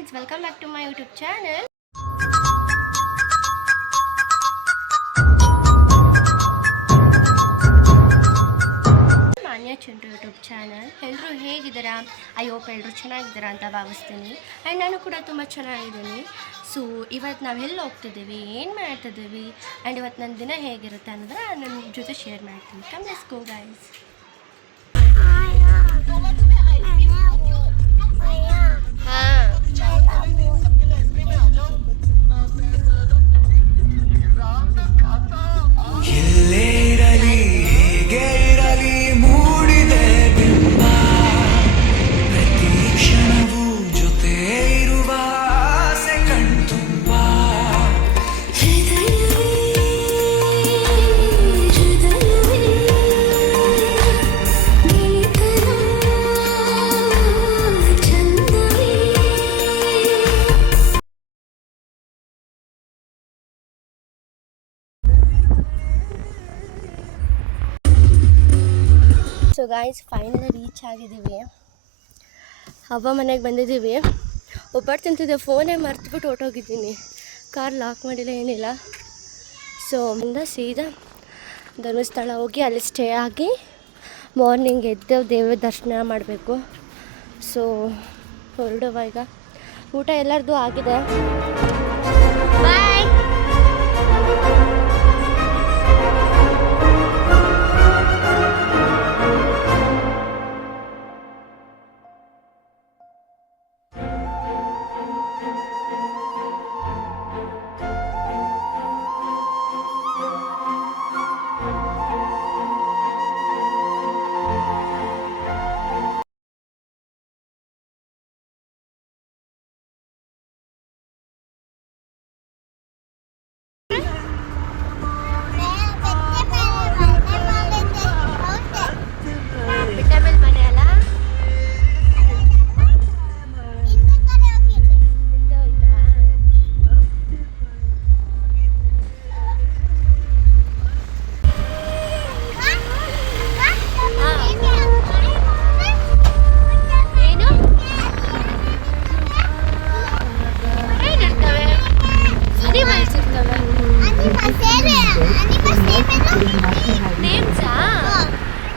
guys, welcome back to my YouTube channel. ಮಾನ್ಯ ಚಂಟು YouTube channel. ಎಲ್ಲರೂ ಹೇಗಿದ್ದೀರಾ? ಐ ಹೋಪ್ ಎಲ್ಲರೂ ಚೆನ್ನಾಗಿದ್ದೀರಾ ಅಂತ ಭಾವಿಸ್ತೀನಿ. ಆ್ಯಂಡ್ ನಾನು ಕೂಡ ತುಂಬ ಚೆನ್ನಾಗಿದ್ದೀನಿ. ಸೊ ಇವತ್ತು ನಾವು ಎಲ್ಲಿ ಹೋಗ್ತಿದ್ದೀವಿ, ಏನು ಮಾಡ್ತಿದ್ದೀವಿ, ಆ್ಯಂಡ್ ಇವತ್ತು ನನ್ನ ದಿನ ಹೇಗಿರುತ್ತೆ ಅನ್ನೋದನ್ನ ನನ್ನ ಜೊತೆ ಶೇರ್ ಮಾಡ್ತೀನಿ. Come let's go guys. So guys, finally reach ಆಗಿದ್ದೀವಿ. ಹಬ್ಬ ಮನೆಗೆ ಬಂದಿದ್ದೀವಿ. ಒಬ್ಬಟ್ಟು ತಿಂತಿದ್ದೆ, ಫೋನೇ ಮರ್ತುಬಿಟ್ಟು ಹೊರಟೋಗಿದ್ದೀನಿ. ಕಾರ್ ಲಾಕ್ ಮಾಡಿಲ್ಲ, ಏನಿಲ್ಲ. ಸೊ ಮುಂದೆ ಸೀದಾ ಧರ್ಮಸ್ಥಳ ಹೋಗಿ ಅಲ್ಲಿ ಸ್ಟೇ ಆಗಿ ಮಾರ್ನಿಂಗ್ ಎದ್ದು ದೇವ್ರ ದರ್ಶನ ಮಾಡಬೇಕು. ಸೊ ಹೊರಡುವ ಈಗ. ಊಟ ಎಲ್ಲರದ್ದು ಆಗಿದೆ. ಬಾಯ್.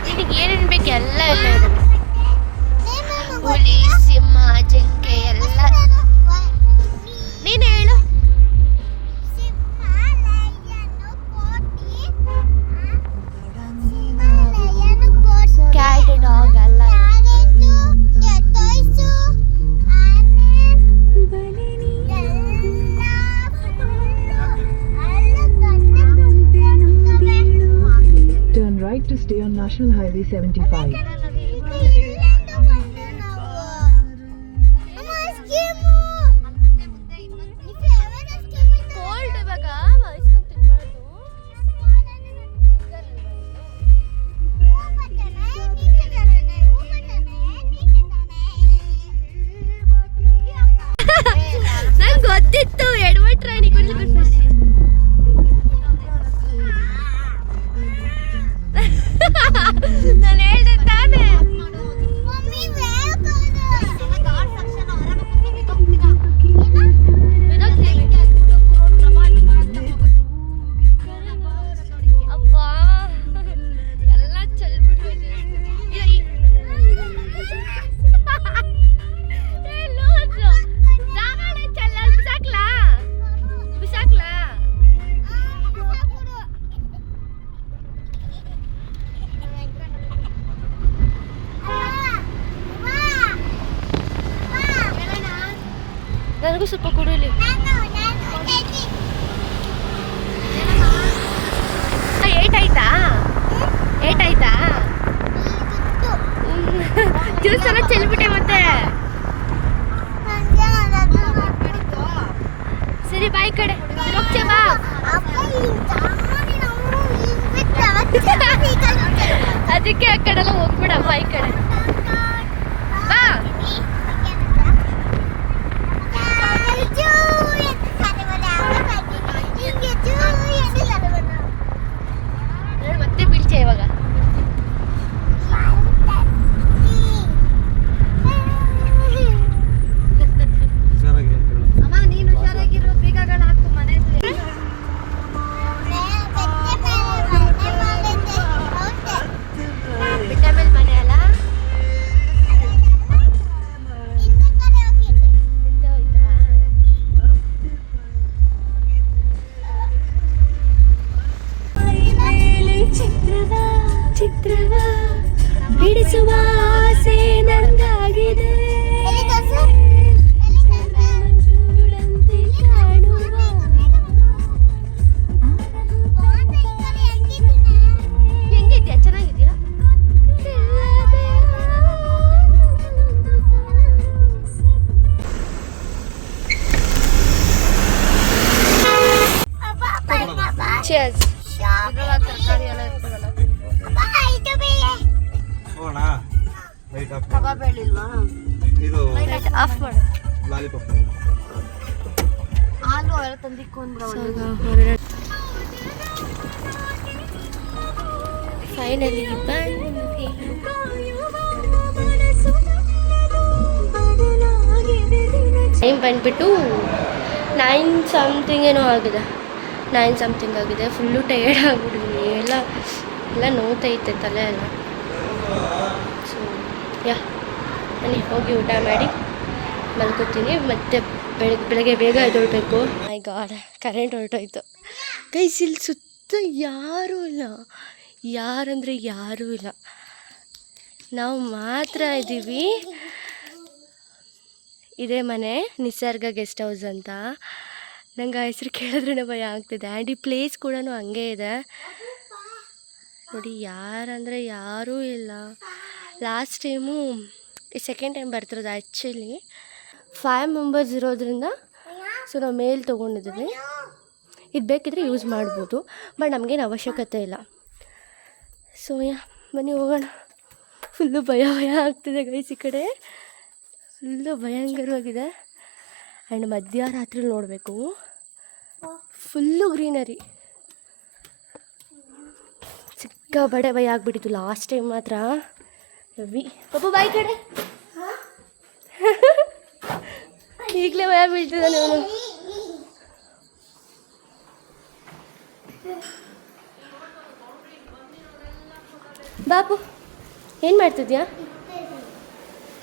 ನಿನಗೆ ಏನೇನು ಬೇಕು ಎಲ್ಲ ಇದೆ. ಹುಲಿ, ಸಿಂಹ, ಜಿಂಕೆ ಎಲ್ಲ ನೀನು ಹೇಳು. ಕ್ಯಾಟ್, ಡಾಗ್ ಎಲ್ಲ. Right to stay on National Highway 75. ನಂಗೆ ಗೊತ್ತಿತ್ತು ಎಡವಟ್ರೆ ನಾನು ಹೇಳ್ದೆ ತಾನೇ. ಅಪ್ಪ ಎಲ್ಲ ಚೆಲ್ಬಿಟ್ಟು ಬಿಸಾಕ್ಲಾ. ನನಗೂ ಸ್ವಲ್ಪ ಕೊಡಲಿ. ಏಟಾಯ್ತಾ? ಜ್ಯೂಸ್ ಎಲ್ಲ ಚೆಲ್ಬಿಟ್ಟೆ ಮತ್ತೆ. ಸರಿ ಬಾಯ್ ಕಡೆ ಹೋಗ್ತೇ ಬಾ. ಅದಕ್ಕೆ ಆ ಕಡೆ ಎಲ್ಲ ಹೋಗ್ಬಿಡ, ಬಾಯ್ ಕಡೆ ಬಾ. ಮತ್ತೆ ಬೀಳ್ಚೆ ಇವಾಗ. ಚಿಯರ್ಸ್. ತರಕಾರಿ ಎಲ್ಲ ಇರ್ತದಲ್ಲ ಕಬಾಬ್ ಹೇಳಿಲ್ವಾ? ಇದು ಆಫ್ ಮಾಡು. ಲಾಲಿಪಾಪ್ ಹಾಲು ಎಲ್ಲ ತಂದಿಕ್ಕೊಂಡ್ರೆ ಫೈನಲಿ ಬಂದ್ವಿ. ಟೈಮ್ ಬಂದುಬಿಟ್ಟು 9 ಸಮಥಿಂಗ್ ಏನೋ ಆಗಿದೆ. 9 ಸಮಥಿಂಗ್ ಆಗಿದೆ. ಫುಲ್ಲು ಟಯರ್ಡ್ ಆಗಿಬಿಟ್ಟಿದ್ದೀನಿ. ಎಲ್ಲ ನೋತೈತೆ ತಲೆ ಎಲ್ಲ. ಸೊ ಬನ್ನಿ ಹೋಗಿ ಊಟ ಮಾಡಿ ಮಲ್ಕೋತೀನಿ. ಮತ್ತೆ ಬೆಳಗ್ಗೆ ಬೇಗ ಎದ್ದೊಳ್ಬೇಕು. ಮೈ ಗಾಡ್, ಕರೆಂಟ್ ಹೊರಟೋಯ್ತು ಗೈಸ್. ಇಲ್ಲಿ ಸುತ್ತ ಯಾರೂ ಇಲ್ಲ, ಯಾರಂದರೆ ಯಾರೂ ಇಲ್ಲ, ನಾವು ಮಾತ್ರ ಇದ್ದೀವಿ. ಇದೇ ಮನೆ, ನಿಸರ್ಗ ಗೆಸ್ಟ್ ಹೌಸ್ ಅಂತ. ನಂಗೆ ಆ ಹೆಸರು ಕೇಳಿದ್ರೇ ಭಯ ಆಗ್ತಿದೆ. ಆ್ಯಂಡ್ ಈ ಪ್ಲೇಸ್ ಕೂಡ ಹಂಗೆ ಇದೆ ನೋಡಿ. ಯಾರಂದರೆ ಯಾರೂ ಇಲ್ಲ. ಲಾಸ್ಟ್ ಟೈಮು ಸೆಕೆಂಡ್ ಟೈಮ್ ಬರ್ತಿರೋದು ಆ್ಯಕ್ಚುಲಿ. 5 ಮೆಂಬರ್ಸ್ ಇರೋದ್ರಿಂದ ಸೊ ನಾವು ಮೇಲ್ ತೊಗೊಂಡಿದ್ದೀವಿ. ಇದು ಬೇಕಿದ್ರೆ ಯೂಸ್ ಮಾಡ್ಬೋದು, ಬಟ್ ನಮಗೇನು ಅವಶ್ಯಕತೆ ಇಲ್ಲ. ಸೊ ಬನ್ನಿ ಹೋಗೋಣ. ಫುಲ್ಲು ಭಯ ಆಗ್ತಿದೆ ಗೈಸ್. ಈ ಕಡೆ ಫುಲ್ಲು ಭಯಂಕರವಾಗಿದೆ. ಆ್ಯಂಡ್ ಮಧ್ಯರಾತ್ರಿ ನೋಡಬೇಕು, ಫುಲ್ಲು ಗ್ರೀನರಿ. ಸಿಕ್ಕಾಬಡೆ ಭಯ ಆಗಿಬಿಟ್ಟಿತ್ತು ಲಾಸ್ಟ್ ಟೈಮ್ ಮಾತ್ರ. ಹೆವಿ ಪಾಪ ಬಾಯಿ ಕಡೆ ಈಗಲೇ ಭಯ ಬೀಳ್ತಿದ್ದಾನೆ ಅವನು. ಬಾಪು ಏನು ಮಾಡ್ತಿದ್ಯಾ?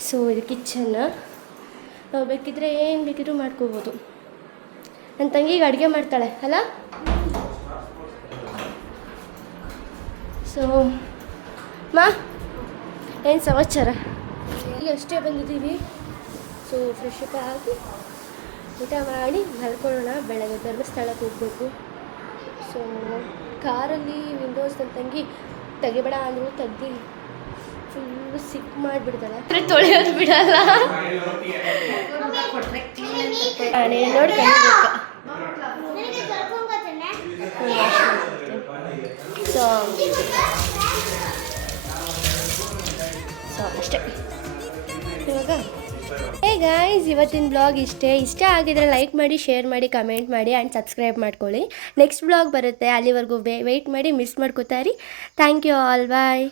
ಸೊ ಇದು ಕಿಚನ್. ನಾವು ಬೇಕಿದ್ರೆ ಏನು ಬೇಕಿದ್ರೂ ಮಾಡ್ಕೋಬೋದು. ನನ್ನ ತಂಗಿಗೆ ಅಡುಗೆ ಮಾಡ್ತಾಳೆ ಅಲ್ಲ. ಸೊ ಏನು ಸಮಾಚಾರ? ಈಗ ಅಷ್ಟೇ ಬಂದಿದ್ದೀವಿ. ಸೊ ಫ್ರೆಶ್ ಅಪ್ ಆಗಿ ಊಟ ಮಾಡಿ ಮಲ್ಕೊಳ್ಳೋಣ. ಬೆಳಗ್ಗೆ ಧರ್ಮಸ್ಥಳಕ್ಕೆ ಹೋಗಬೇಕು. ಸೊ ಕಾರಲ್ಲಿ ವಿಂಡೋಸ್ ನನ್ನ ತಂಗಿ ತೆಗಿಬೇಡ ಅಂದರು ತೆಗ್ದು ಫುಲ್ಲು ಸಿಕ್ ಮಾಡಿಬಿಡ್ತಾಳೆ. ತೊಳೆಯೋದು ಬಿಡಲ್ಲ. ನೀನು ನೋಡಿ ಕಲಿಬೇಕು. ಸೊ ಅಷ್ಟೇ ಇವಾಗ. ಹೇ ಗೈಸ್, ಇವತ್ತಿನ ಬ್ಲಾಗ್ ಇಷ್ಟ ಆಗಿದ್ರೆ ಲೈಕ್ ಮಾಡಿ, ಶೇರ್ ಮಾಡಿ, ಕಮೆಂಟ್ ಮಾಡಿ ಆ್ಯಂಡ್ ಸಬ್ಸ್ಕ್ರೈಬ್ ಮಾಡ್ಕೊಳ್ಳಿ. ನೆಕ್ಸ್ಟ್ ಬ್ಲಾಗ್ ಬರುತ್ತೆ, ಅಲ್ಲಿವರೆಗೂ ವೆಯ್ಟ್ ಮಾಡಿ, ಮಿಸ್ ಮಾಡ್ಕೋತಾ ಇರಿ. Thank you all, bye.